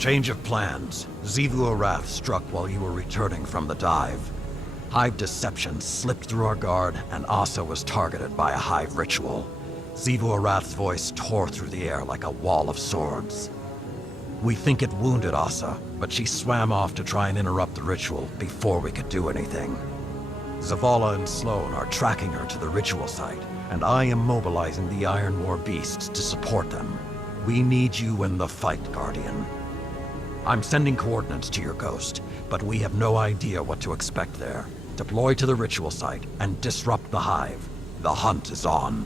Change of plans. Xivu Arath struck while you were returning from the dive. Hive deception slipped through our guard, and Asa was targeted by a Hive ritual. Xivu Arath's voice tore through the air like a wall of swords. We think it wounded Asa, but she swam off to try and interrupt the ritual before we could do anything. Zavala and Sloan are tracking her to the ritual site, and I am mobilizing the Iron War beasts to support them. We need you in the fight, Guardian. I'm sending coordinates to your ghost, but we have no idea what to expect there. Deploy to the ritual site and disrupt the Hive. The hunt is on.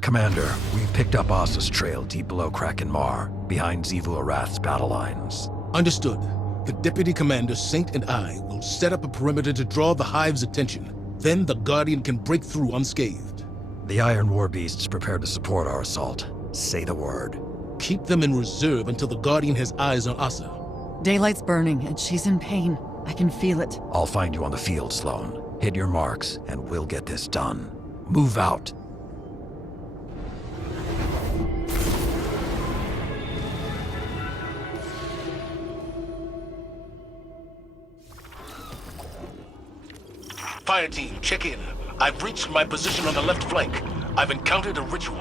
Commander, we've picked up Asa's trail deep below Kraken Mar, behind Xivu Arath's battle lines. Understood. The Deputy Commander, Saint, and I will set up a perimeter to draw the Hive's attention. Then the Guardian can break through unscathed. The Iron War beasts prepare to support our assault. Say the word. Keep them in reserve until the Guardian has eyes on Asa. Daylight's burning, and she's in pain. I can feel it. I'll find you on the field, Sloan. Hit your marks, and we'll get this done. Move out. Fire team, check in. I've reached my position on the left flank. I've encountered a ritual.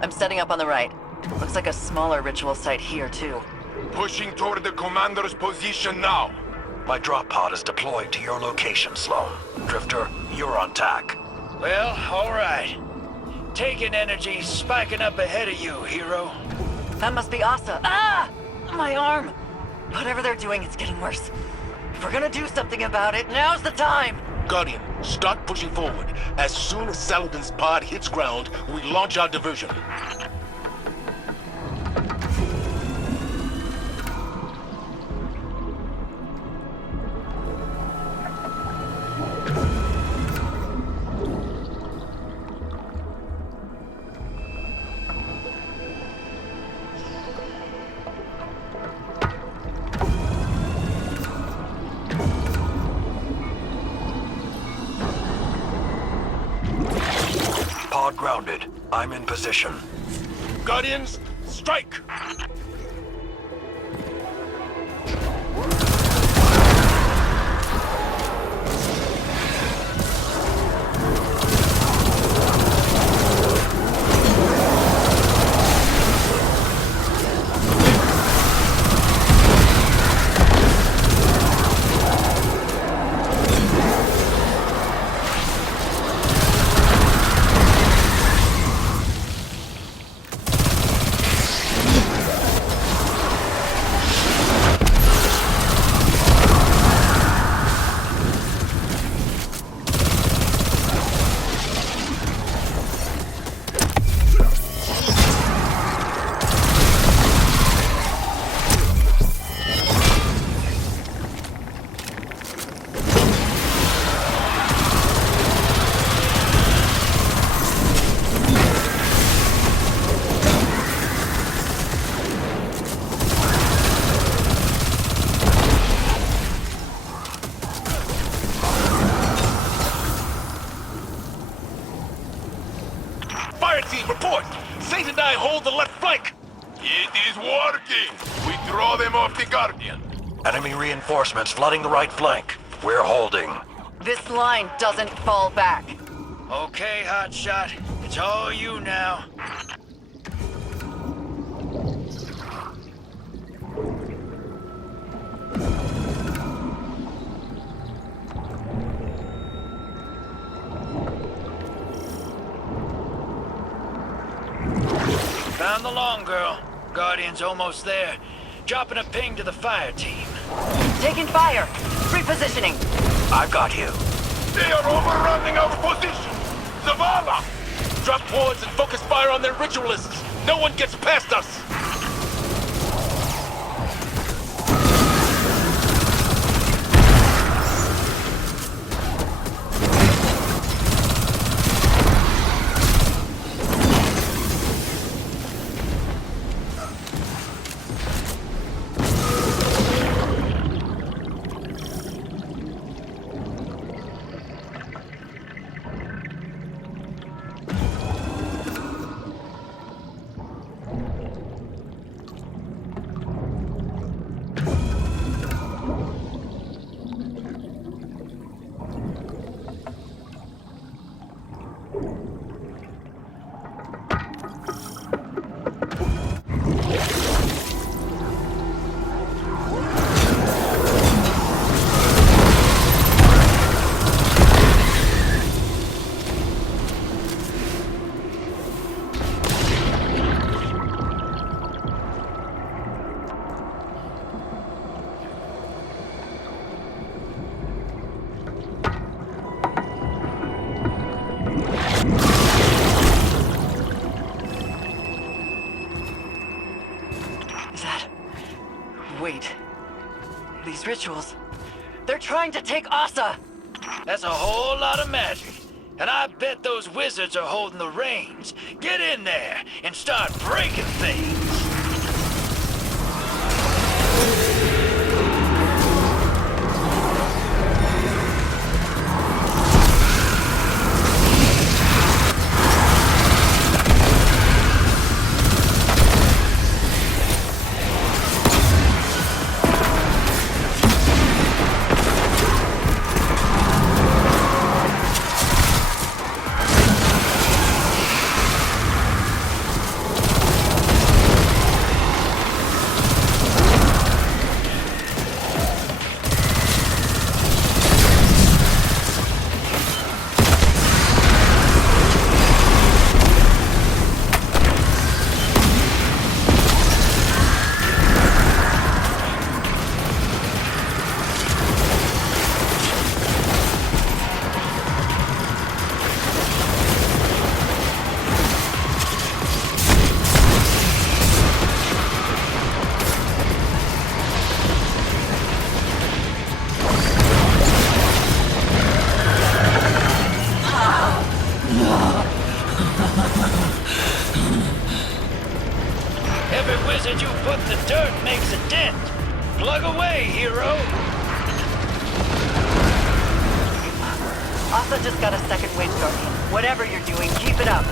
I'm setting up on the right. Looks like a smaller ritual site here, too. Pushing toward the commander's position now. My drop pod is deployed to your location, Sloan. Drifter, you're on tack. Well, all right. Taking energy, spiking up ahead of you, hero. That must be Asa. Ah! My arm! Whatever they're doing, it's getting worse. If we're gonna do something about it, now's the time! Guardian, start pushing forward. As soon as Saladin's pod hits ground, we launch our diversion. Pod grounded. I'm in position. Guardians, strike! Team, report! Saint and I hold the left flank! It is working! We throw them off the Guardian. Enemy reinforcements flooding the right flank. We're holding. This line doesn't fall back. Okay, hotshot. It's all you now. Found the long girl. Guardian's almost there. Dropping a ping to the fire team. Taking fire. Repositioning. I've got you. They are overrunning our position! Zavala! Drop wards and focus fire on their ritualists. No one gets past us. Wait. These rituals... They're trying to take Asa! That's a whole lot of magic. And I bet those wizards are holding the reins. Get in there and start breaking things. Every wizard you put in the dirt makes a dent. Plug away, hero. Asa just got a second wind, Guardian. Whatever you're doing, keep it up.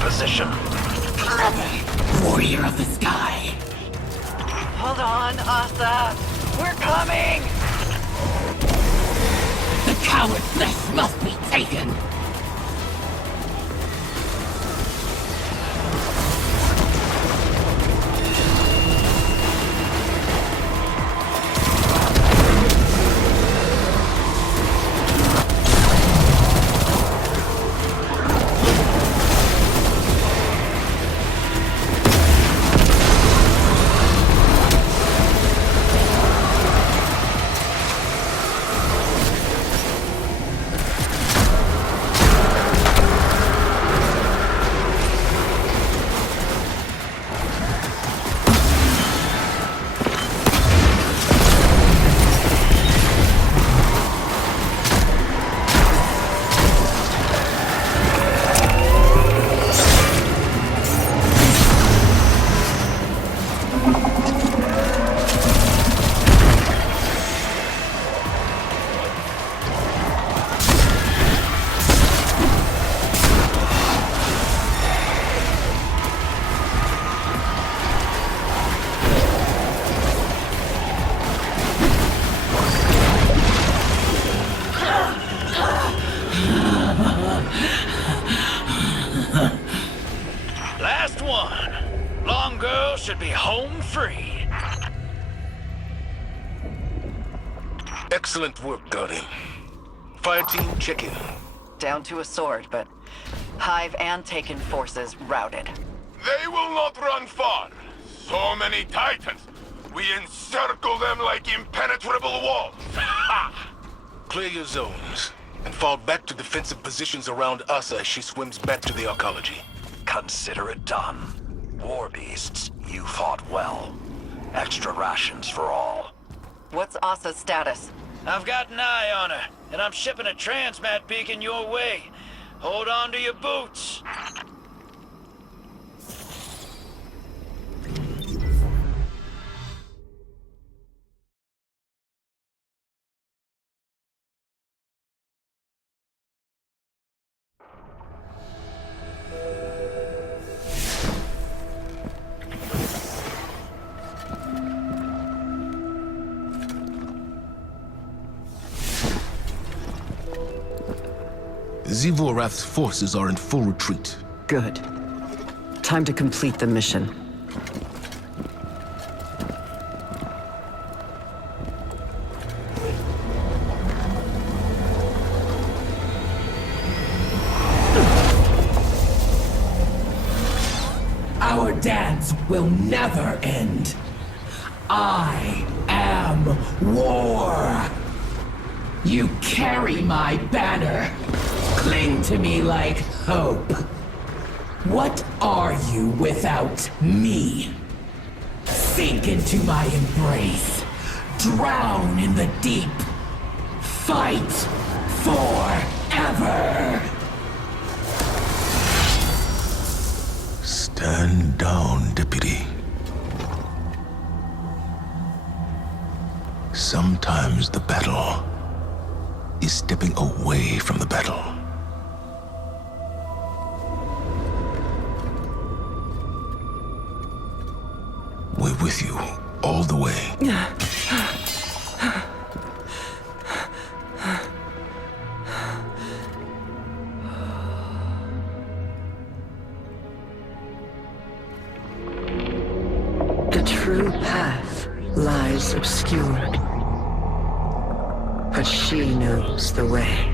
Position. Warrior of the sky. Hold on, Asa. We're coming! The coward flesh must be taken. Last one. Long girl should be home free. Excellent work, Guardian. Fire team, check in. Down to a sword, but Hive and Taken forces routed. They will not run far. So many Titans. We encircle them like impenetrable walls. Ha! Clear your zones, and fall back to defensive positions around Asa as she swims back to the arcology. Consider it done. War beasts, you fought well. Extra rations for all. What's Asa's status? I've got an eye on her, and I'm shipping a transmat beacon your way. Hold on to your boots. Zivorath's forces are in full retreat. Good. Time to complete the mission. Our dance will never end. I am war. You carry my banner. Cling to me like hope. What are you without me? Sink into my embrace. Drown in the deep. Fight forever. Stand down, Deputy. Sometimes the battle is stepping away from the battle. We're with you all the way. The true path lies obscured, but she knows the way.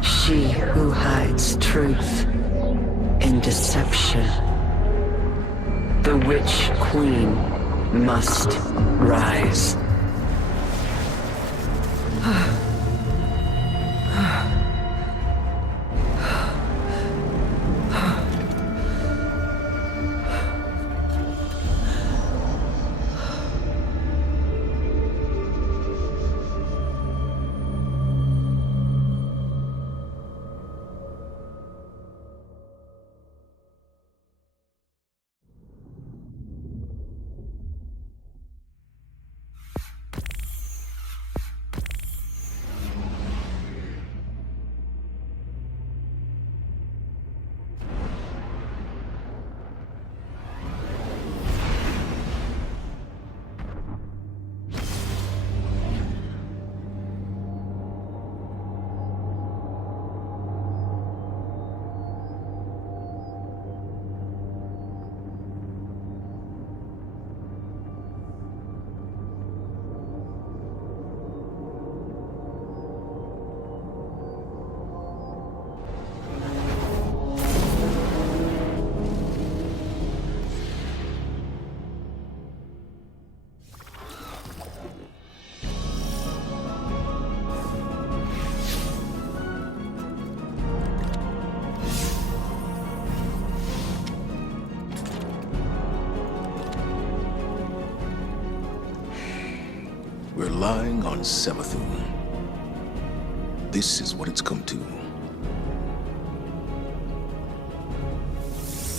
She who hides truth in deception. The Witch Queen must rise. We're lying on Semathun. This is what it's come to.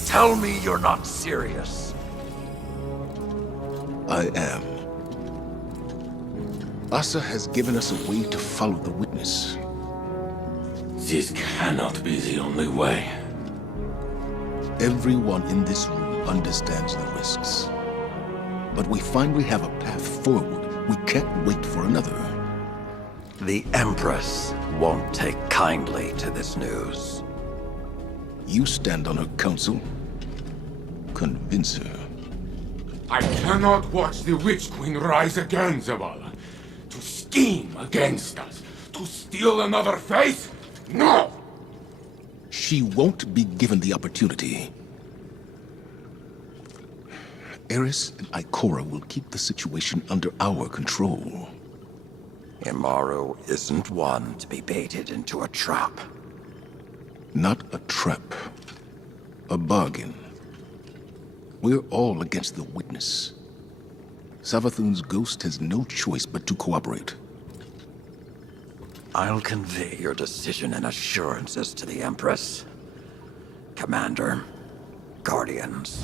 Tell me you're not serious. I am. Asa has given us a way to follow the witness. This cannot be the only way. Everyone in this room understands the risks. But we finally have a path forward. We can't wait for another. The Empress won't take kindly to this news. You stand on her counsel. Convince her. I cannot watch the Witch Queen rise again, Zavala. To scheme against us. To steal another faith? No! She won't be given the opportunity. Eris and Ikora will keep the situation under our control. Imaru isn't one to be baited into a trap. Not a trap. A bargain. We're all against the witness. Savathun's ghost has no choice but to cooperate. I'll convey your decision and assurances to the Empress. Commander, Guardians.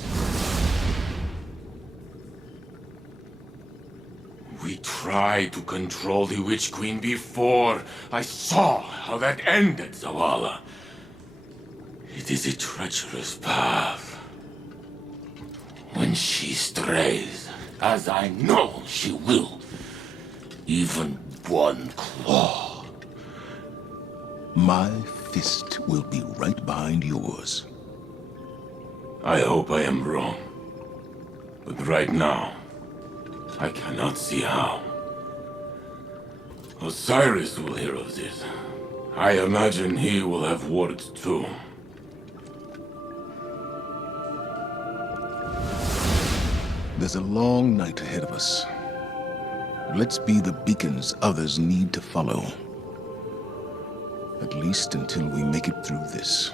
We tried to control the Witch Queen before. I saw how that ended, Zavala. It is a treacherous path. When she strays, as I know she will, even one claw. My fist will be right behind yours. I hope I am wrong. But right now, I cannot see how. Osiris will hear of this. I imagine he will have words too. There's a long night ahead of us. Let's be the beacons others need to follow. At least until we make it through this.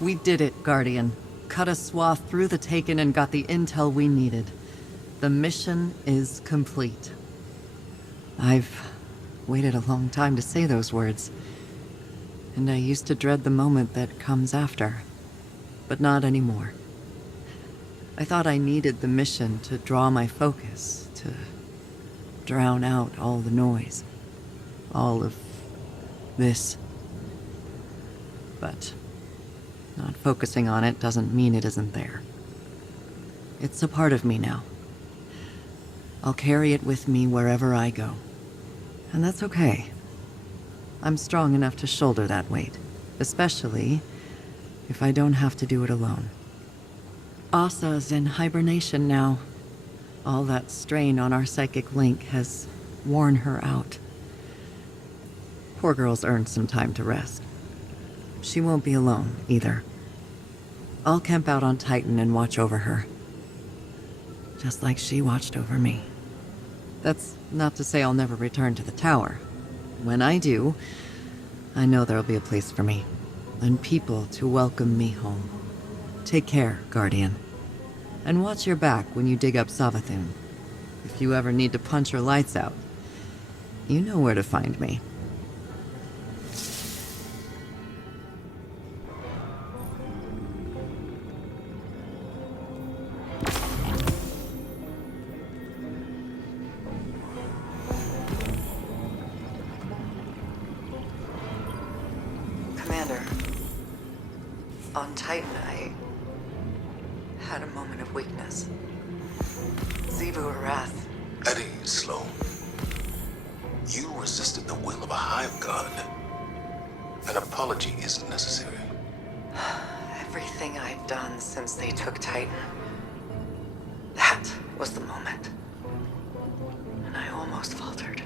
We did it, Guardian. Cut a swath through the Taken and got the intel we needed. The mission is complete. I've waited a long time to say those words. And I used to dread the moment that comes after. But not anymore. I thought I needed the mission to draw my focus, to drown out all the noise. All of this. But not focusing on it doesn't mean it isn't there. It's a part of me now. I'll carry it with me wherever I go. And that's okay. I'm strong enough to shoulder that weight, especially if I don't have to do it alone. Asa's in hibernation now. All that strain on our psychic link has worn her out. Poor girl's earned some time to rest. She won't be alone, either. I'll camp out on Titan and watch over her. Just like she watched over me. That's not to say I'll never return to the tower. When I do, I know there'll be a place for me, and people to welcome me home. Take care, Guardian. And watch your back when you dig up Savathun. If you ever need to punch her lights out, you know where to find me. Commander, on Titan, I had a moment of weakness. Zebu Arath. At ease, Sloan. You resisted the will of a hive god. An apology isn't necessary. Everything I've done since they took Titan. That was the moment. And I almost faltered.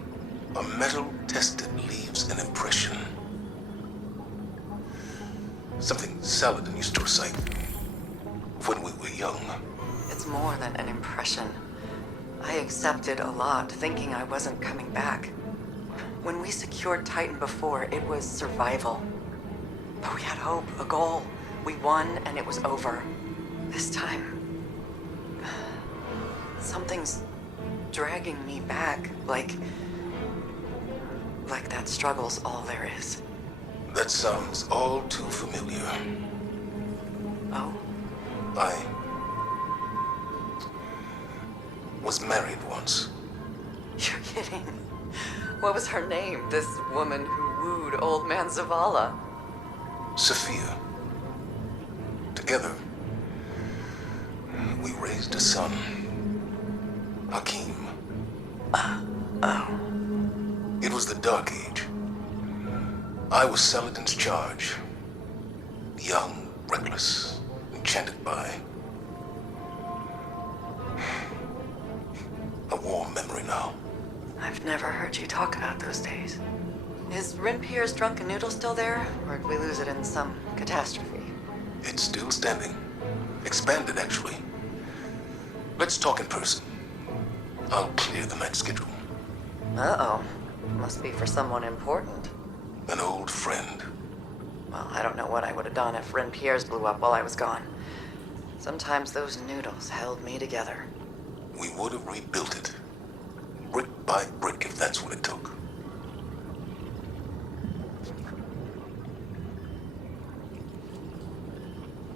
A metal tested leaves an impression. Something Saladin used to recite when we were young. It's more than an impression. I accepted a lot, thinking I wasn't coming back. When we secured Titan before, it was survival. But we had hope, a goal. We won, and it was over. This time, something's dragging me back, like that struggle's all there is. That sounds all too familiar. Oh? I was married once. You're kidding. What was her name, this woman who wooed old man Zavala? Sophia. Together, we raised a son, Hakim. Oh. It was the Dark Age. I was Saladin's charge. Young, reckless, enchanted by a warm memory now. I've never heard you talk about those days. Is Renpier's drunken noodle still there, or did we lose it in some catastrophe? It's still standing. Expanded, actually. Let's talk in person. I'll clear the night schedule. Uh-oh. Must be for someone important. An old friend. Well, I don't know what I would have done if Renpier's blew up while I was gone. Sometimes those noodles held me together. We would have rebuilt it. Brick by brick, if that's what it took.